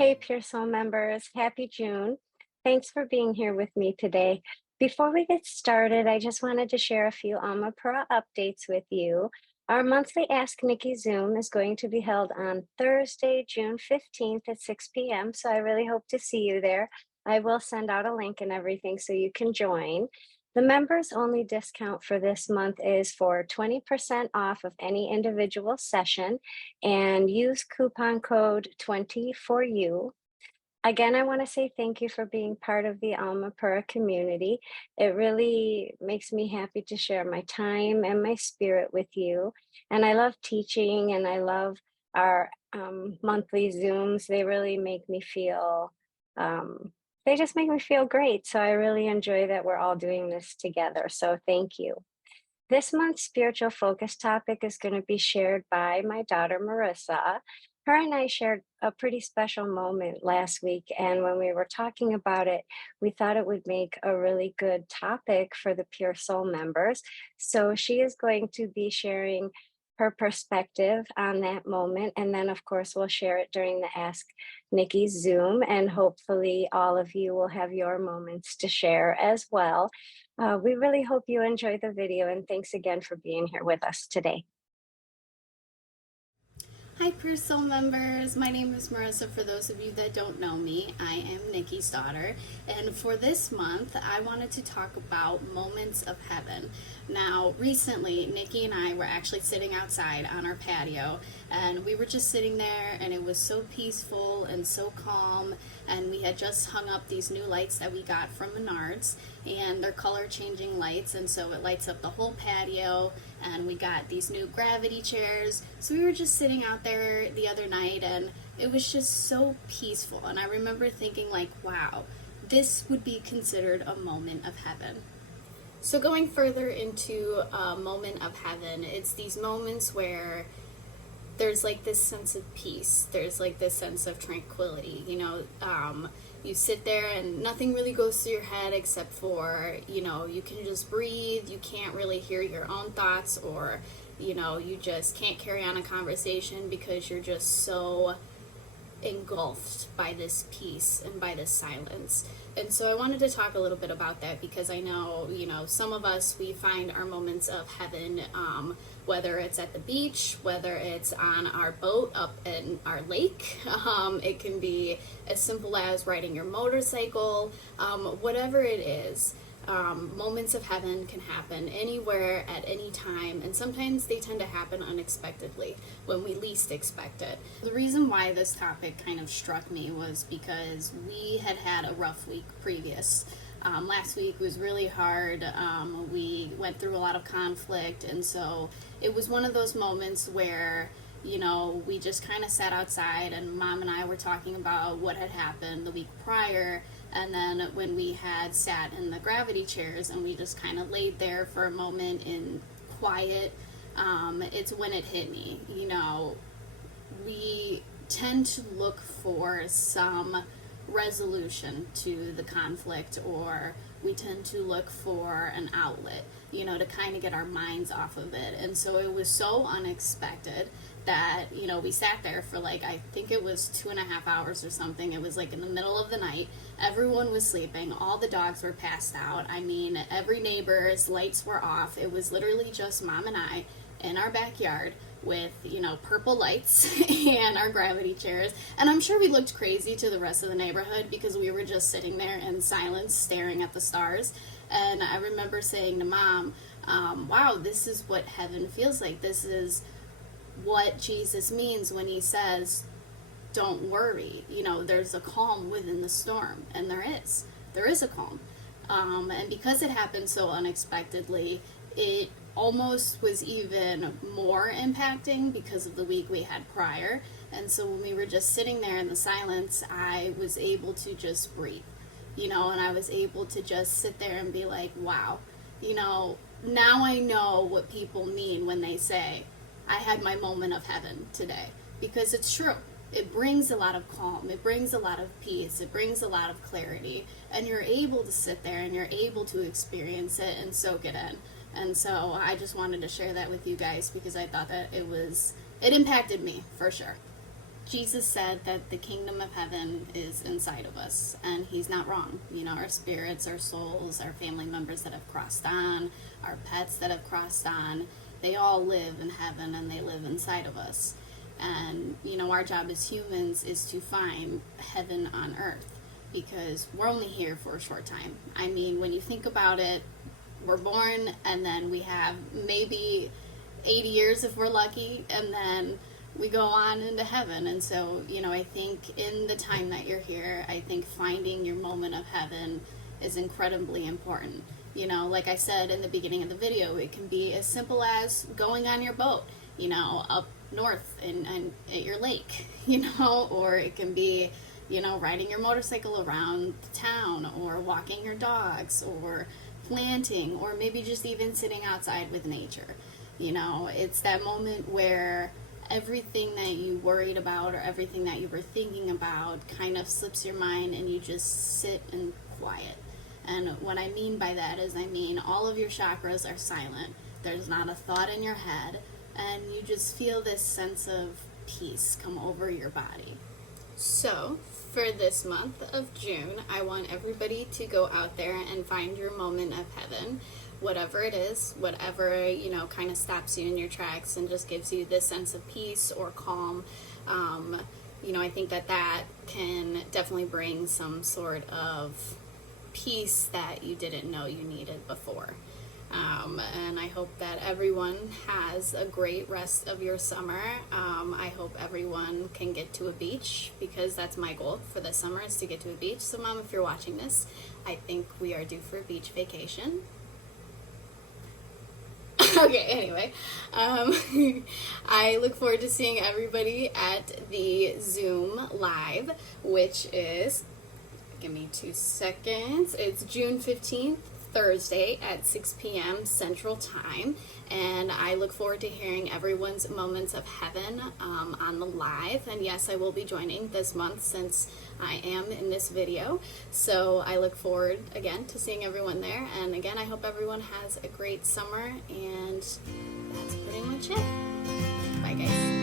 Hey, Pure Soul members, happy June. Thanks for being here with me today. Before we get started, I just wanted to share a few Amapura updates with you. Our monthly Ask Nikki Zoom is going to be held on Thursday, June 15th at 6 p.m. So I really hope to see you there. I will send out a link and everything so you can join. The members only discount for this month is for 20% off of any individual session and use coupon code 20 for you. Again, I want to say thank you for being part of the Almapura community. It really makes me happy to share my time and my spirit with you. And I love teaching and I love our monthly Zooms. They really make me feel, they just make me feel great. So I really enjoy that we're all doing this together. So thank you. This month's spiritual focus topic is going to be shared by my daughter, Marissa. Her and I shared a pretty special moment last week. And when we were talking about it, we thought it would make a really good topic for the Pure Soul members. So she is going to be sharing her perspective on that moment. And then, of course, we'll share it during the Ask Nikki Zoom. And hopefully, all of you will have your moments to share as well. We really hope you enjoy the video and thanks again for being here with us today. Hi Pure Soul members, my name is Marissa. For those of you that don't know me, I am Nikki's daughter, and for this month I wanted to talk about moments of heaven. Now recently Nikki and I were actually sitting outside on our patio and we were just sitting there and it was so peaceful and so calm, and we had just hung up these new lights that we got from Menards, and they're color changing lights, and so it lights up the whole patio, and we got these new gravity chairs. So we were just sitting out there the other night and it was just so peaceful, and I remember thinking like, wow, this would be considered a moment of heaven. So going further into a moment of heaven, it's these moments where there's like this sense of peace, there's like this sense of tranquility, you sit there and nothing really goes through your head except for, you can just breathe, you can't really hear your own thoughts, or, you just can't carry on a conversation because you're just so engulfed by this peace and by this silence. And so I wanted to talk a little bit about that because I know, some of us, we find our moments of heaven, whether it's at the beach, whether it's on our boat up in our lake, it can be as simple as riding your motorcycle, whatever it is. Moments of heaven can happen anywhere at any time, and sometimes they tend to happen unexpectedly when we least expect it. The reason why this topic kind of struck me was because we had a rough week previous. Last week was really hard. We went through a lot of conflict, and so it was one of those moments where we just kind of sat outside and Mom and I were talking about what had happened the week prior. And then when we had sat in the gravity chairs and we just kind of laid there for a moment in quiet, it's when it hit me. We tend to look for some resolution to the conflict, or we tend to look for an outlet, to kind of get our minds off of it. And so it was so unexpected that, we sat there for I think it was 2.5 hours or something. It was in the middle of the night. Everyone was sleeping. All the dogs were passed out. I mean, every neighbor's lights were off. It was literally just Mom and I in our backyard with, purple lights and our gravity chairs. And I'm sure we looked crazy to the rest of the neighborhood because we were just sitting there in silence staring at the stars. And I remember saying to Mom, wow, this is what heaven feels like. This is what Jesus means when he says, don't worry, there's a calm within the storm. And there is a calm. And because it happened so unexpectedly, it almost was even more impacting because of the week we had prior. And so when we were just sitting there in the silence, I was able to just breathe, and I was able to just sit there and be like, wow, now I know what people mean when they say, I had my moment of heaven today, because it's true. It brings a lot of calm, it brings a lot of peace, it brings a lot of clarity, and you're able to sit there and you're able to experience it and soak it in. And so I just wanted to share that with you guys because I thought that it impacted me for sure. Jesus said that the kingdom of heaven is inside of us, and he's not wrong. You know, our spirits, our souls, our family members that have crossed on, our pets that have crossed on, they all live in heaven and they live inside of us. And, you know, our job as humans is to find heaven on earth, because we're only here for a short time. I mean, when you think about it, we're born and then we have maybe 80 years if we're lucky, and then we go on into heaven. And so, you know, I think in the time that you're here, I think finding your moment of heaven is incredibly important. You know, like I said in the beginning of the video, it can be as simple as going on your boat, you know, up north and at your lake, you know, or it can be, you know, riding your motorcycle around the town, or walking your dogs, or planting, or maybe just even sitting outside with nature. You know, it's that moment where everything that you worried about or everything that you were thinking about kind of slips your mind and you just sit in quiet. And what I mean by that is, I mean all of your chakras are silent. There's not a thought in your head, and you just feel this sense of peace come over your body. So, for this month of June, I want everybody to go out there and find your moment of heaven. Whatever it is, whatever, you know, kind of stops you in your tracks and just gives you this sense of peace or calm. You know, I think that that can definitely bring some sort of peace that you didn't know you needed before. And I hope that everyone has a great rest of your summer. I hope everyone can get to a beach, because that's my goal for the summer, is to get to a beach. So Mom, if you're watching this, I think we are due for a beach vacation. Okay, anyway, I look forward to seeing everybody at the Zoom Live, which is, give me 2 seconds, it's June 15th, Thursday at 6 p.m. Central Time, and I look forward to hearing everyone's moments of heaven on the live. And yes, I will be joining this month since I am in this video, so I look forward again to seeing everyone there. And again, I hope everyone has a great summer, and that's pretty much it. Bye guys.